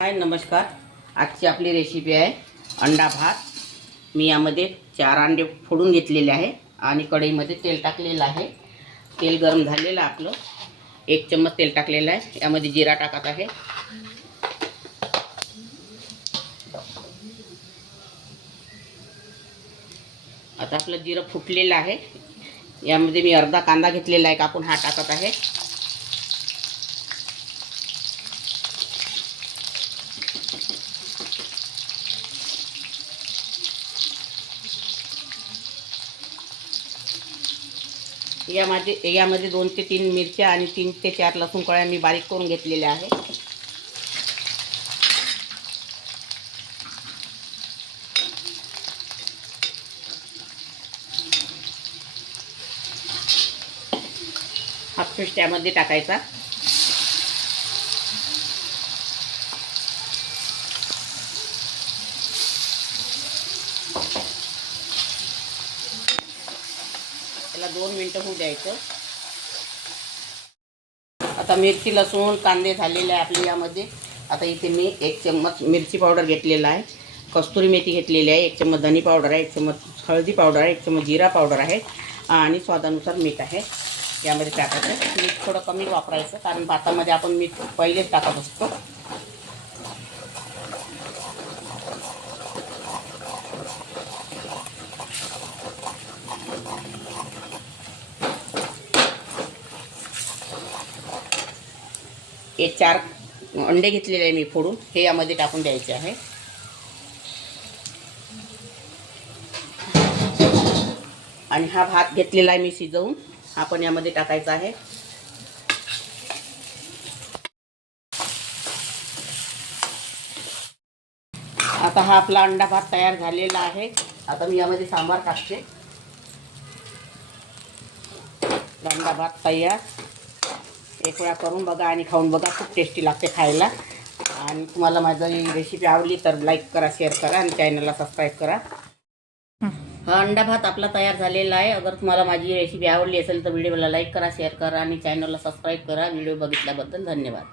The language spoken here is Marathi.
हाय नमस्कार। आजची आपली रेसिपी आहे अंडा भात। मी यामध्ये 4 अंडे फोडून घेतलेले आहे आणि कढईमध्ये तेल टाकलेलं आहे। तेल गरम झालेलं आहे आपलं। 1 चम्मच तेल टाकलेलं आहे। यामध्ये जिरा टाकत आहे। आता आपलं जिरं फुटलेलं आहे। यामध्ये मी अर्धा कांदा घेतलेला आहे, कापून हा टाकत आहे। यामध्ये 2 ते 3 मिरच्या आणि 3 ते 4 लसूण कळ्या मी बारीक करून घेतलेल्या आहे। हा पेस्ट यामध्ये टाकायचा। त्याला 2 मिनिटं होऊ द्यायचं। आता मिरची लसूण कांदे झालेले आहे आपले यामध्ये। आता इथे मी 1 चम्मच मिरची पावडर घेतलेला आहे, कस्तुरी मेथी घेतलेली आहे, 1 चम्मच धनी पावडर आहे, 1 चम्मच हळदी पावडर आहे, 1 चम्मच जिरा पावडर आहे आणि स्वादानुसार मीठ आहे। यामध्ये टाकायचं। मीठ थोडं कमी वापरायचं, कारण भातामध्ये आपण मीठ पहिलेच टाकत असतो। हे 4 अंडे घेतलेले आहे मी फोडून, हे यामध्ये टाकून द्यायचे आहे। आणि हा भात घेतलेला आहे मी शिजवून, आपण यामध्ये टाकायचा आहे। आता हा आपला अंडा भात तयार झालेला आहे। आता मी यामध्ये सांबार टाकते। अंडा भात तयार। एक वेळा करून बघा आणि खाऊन बघा, खूप टेस्टी लागते खायला। आणि तुम्हाला माझी रेसिपी आवडली तर लाईक करा, शेअर करा आणि चॅनलला सबस्क्राईब करा। हा अंडा भात आपला तयार झालेला आहे। अगर तुम्हाला माझी रेसिपी आवडली असेल तर व्हिडिओला लाईक करा, शेअर करा आणि चॅनलला सबस्क्राईब करा। व्हिडिओ बघितल्याबद्दल धन्यवाद।